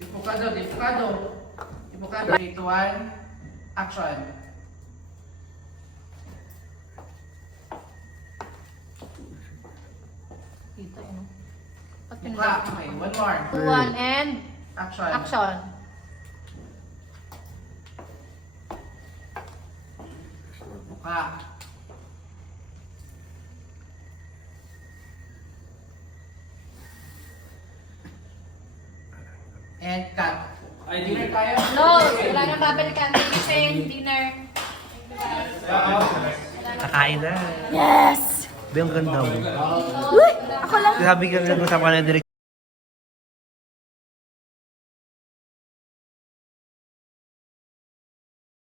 Dipukado, dipukado. Dipukado. 3, 2, 1, action. Dito yun. Buka. Okay, one more. 2, 1, and Action. action. Buka. And cut. Ay, Dinner tayo? Close! Wala nang babalikan. Thank you, Shane. Dinner. Kakain na. Yes! Be, ang ganda mo. Ako lang. Sabi ka nag-usap ka na direct